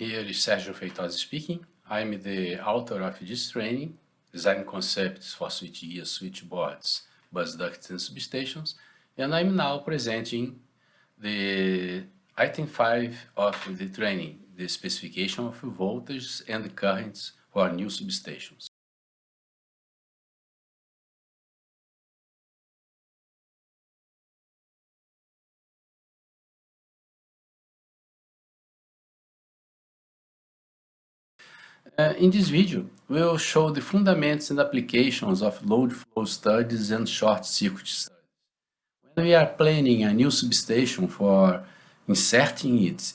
Here is Sergio Feitosa speaking. I'm the author of this training, Design Concepts for Switchgear, Switchboards, Bus Ducts and Substations, and I'm now presenting the item 5 of the training, the specification of voltages and currents for new substations. In this video, we will show the fundamentals and applications of load flow studies and short circuit studies. When we are planning a new substation for inserting it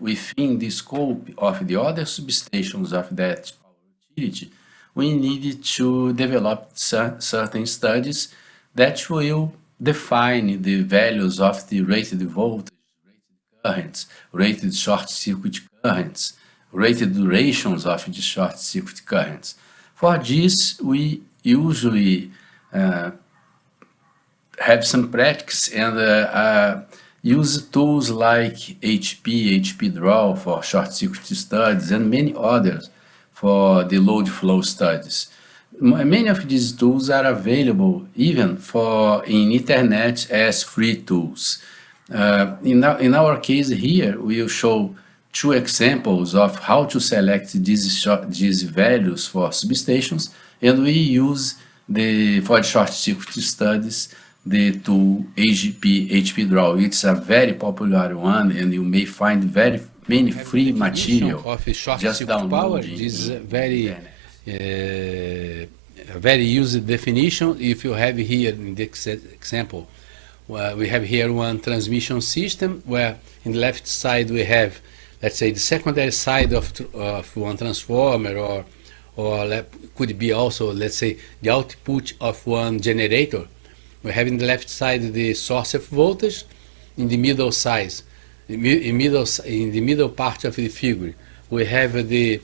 within the scope of the other substations of that power utility, we need to develop certain studies that will define the values of the rated voltage, rated currents, rated short circuit currents, rated durations of the short circuit currents. For this, we usually have some practice and use tools like HP Draw for short circuit studies and many others for the load flow studies. Many of these tools are available even in internet as free tools. In our case here, we will show two examples of how to select these values for substations, and we use for the short circuit studies the tool HP Draw. It's a very popular one, and you may find many free material of a short just circuit power. downloading. This is a very used definition. If you have here in the example, we have here one transmission system where in the left side we have, let's say, the secondary side of one transformer, or could be also, let's say, the output of one generator. We have in the left side the source of voltage. In the middle middle part of the figure, we have the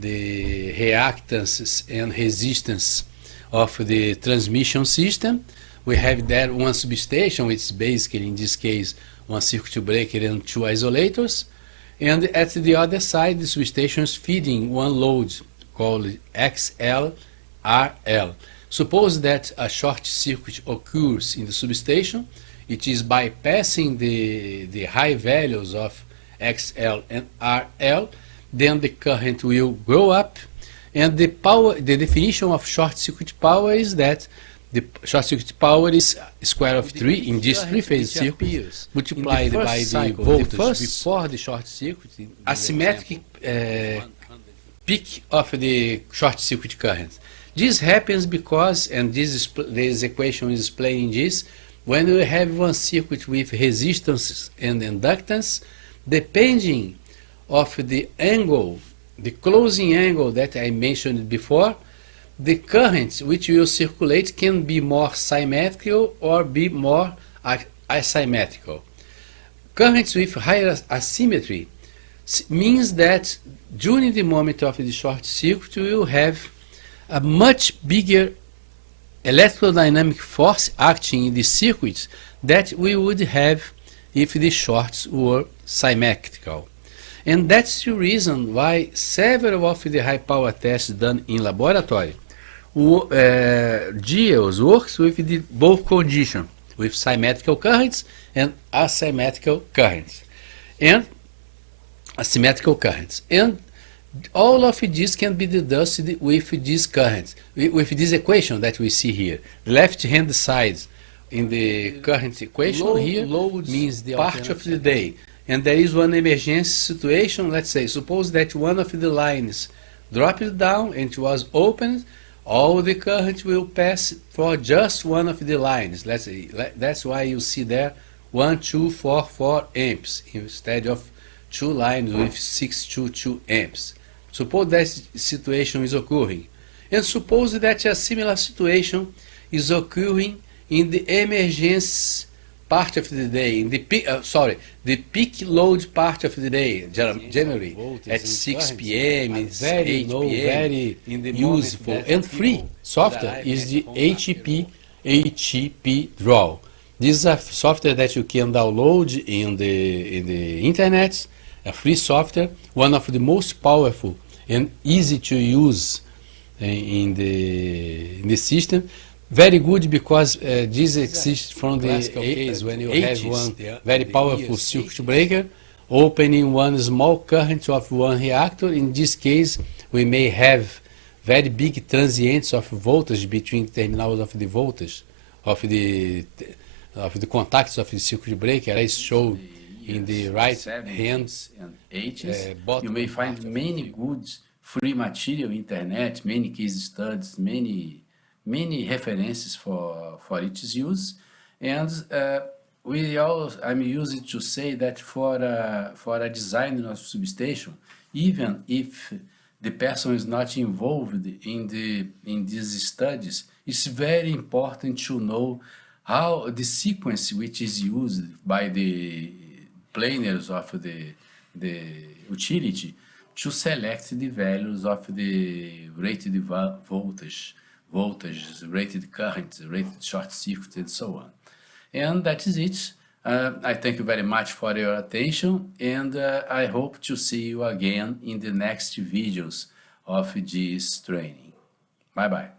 reactances and resistance of the transmission system. We have there one substation, which is basically, in this case, one circuit breaker and two isolators. And at the other side, the substation is feeding one load called XL, RL. Suppose that a short circuit occurs in the substation. It is bypassing the high values of XL and RL. Then the current will grow up. And the definition of short circuit power is that the short circuit power is square of 3 in this three-phase circuit multiplied by the voltage before the short circuit, asymmetric peak of the short circuit current. This happens because, and this equation is explaining this, when we have one circuit with resistance and inductance, depending of the angle, the closing angle that I mentioned before, the currents which will circulate can be more symmetrical or be more asymmetrical. Currents with higher asymmetry means that during the moment of the short circuit we will have a much bigger electrodynamic force acting in the circuits that we would have if the shorts were symmetrical. And that's the reason why several of the high power tests done in laboratory GEOs works with the both conditions, with symmetrical currents and asymmetrical currents, and asymmetrical currents. And all of this can be deducted with these currents, with this equation that we see here. The left-hand side in the current equation here means the part of the day. And there is one emergency situation. Let's say, suppose that one of the lines dropped down and it was opened. All the current will pass for just one of the lines. Let's say, that's why you see there 1244 amps instead of two lines with 622 amps. Suppose that situation is occurring. And suppose that a similar situation is occurring in the emergency part of the day, in the peak load part of the day, generally at 6 p.m., it's 8 p.m. Very useful and free software is the HP Draw. This is a software that you can download in the internet, a free software, one of the most powerful and easy to use in the system. Very good because this exists from the case when you have one very powerful circuit breaker opening one small current of one reactor. In this case, we may have very big transients of voltage between terminals of the voltage of the contacts of the circuit breaker, as shown in the right hand and 80s. bottom You may find part of many the good free material internet, many case studies, many references for its use, and I'm used to say that for a design of substation, even if the person is not involved in these studies, it's very important to know how the sequence which is used by the planners of the utility to select the values of the rated voltage, rated current, rated short circuit, and so on. And that is it. I thank you very much for your attention, and I hope to see you again in the next videos of this training. Bye bye.